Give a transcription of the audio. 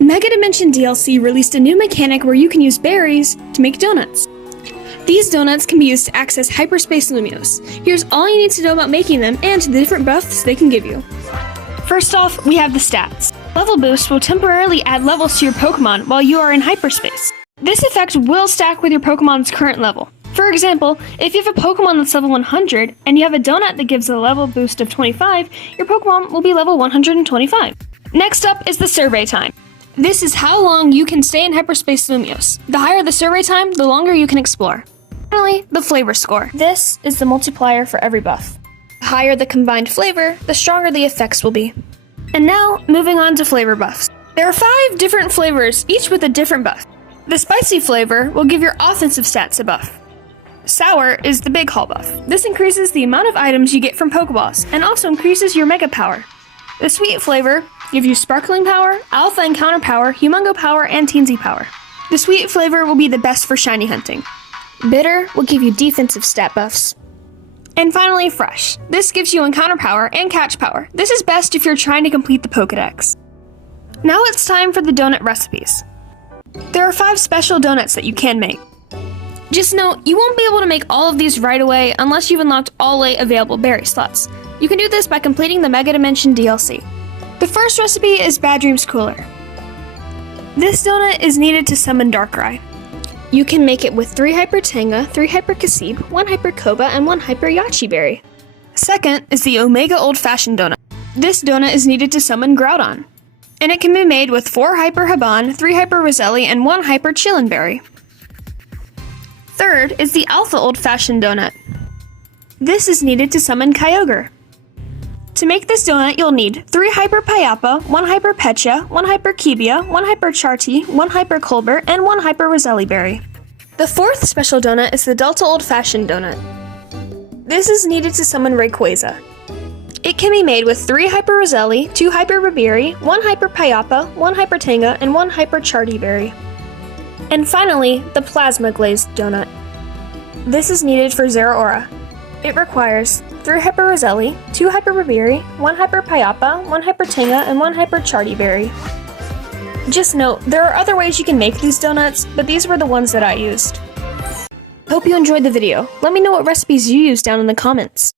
Mega Dimension DLC released a new mechanic where you can use berries to make donuts. These donuts can be used to access Hyperspace Lumiose. Here's all you need to know about making them and the different buffs they can give you. First off, we have the stats. Level Boost will temporarily add levels to your Pokemon while you are in hyperspace. This effect will stack with your Pokemon's current level. For example, if you have a Pokemon that's level 100 and you have a donut that gives a level boost of 25, your Pokemon will be level 125. Next up is the survey time. This is how long you can stay in Hyperspace Lumiose. The higher the survey time, the longer you can explore. Finally, the flavor score. This is the multiplier for every buff. The higher the combined flavor, the stronger the effects will be. And now, moving on to flavor buffs. There are 5 different flavors, each with a different buff. The spicy flavor will give your offensive stats a buff. Sour is the big haul buff. This increases the amount of items you get from Pokeballs, and also increases your Mega Power. The sweet flavor gives you Sparkling Power, Alpha Encounter Power, Humongo Power, and Teensy Power. The sweet flavor will be the best for shiny hunting. Bitter will give you defensive stat buffs. And finally, Fresh. This gives you Encounter Power and Catch Power. This is best if you're trying to complete the Pokedex. Now it's time for the donut recipes. There are 5 special donuts that you can make. Just note, you won't be able to make all of these right away unless you've unlocked all 8 available berry slots. You can do this by completing the Mega Dimension DLC. The first recipe is Bad Dreams Cooler. This donut is needed to summon Darkrai. You can make it with 3 Hyper Tanga, 3 Hyper Kasib, 1 Hyper Koba, and 1 Hyper Yachi Berry. Second is the Omega Old Fashioned Donut. This donut is needed to summon Groudon, and it can be made with 4 Hyper Haban, 3 Hyper Roselli, and 1 Hyper Chillin Berry. Third is the Alpha Old Fashioned Donut. This is needed to summon Kyogre. To make this donut, you'll need 3 Hyper Payappa, 1 Hyper Pecha, 1 Hyper Kibia, 1 Hyper Charti, 1 Hyper Colbert, and 1 Hyper Roselli Berry. The fourth special donut is the Delta Old Fashioned Donut. This is needed to summon Rayquaza. It can be made with 3 Hyper Roselli, 2 Hyper Babiri, 1 Hyper Payappa, 1 Hyper Tanga, and 1 Hyper Charti Berry. And finally, the Plasma Glazed Donut. This is needed for Zeraora. It requires 3 Hyper Roselli, 2 Hyper Babiri, 1 Hyper Payappa, 1 Hyper Tanga, and 1 Hyper Charti Berry. Just note, there are other ways you can make these donuts, but these were the ones that I used. Hope you enjoyed the video. Let me know what recipes you used down in the comments.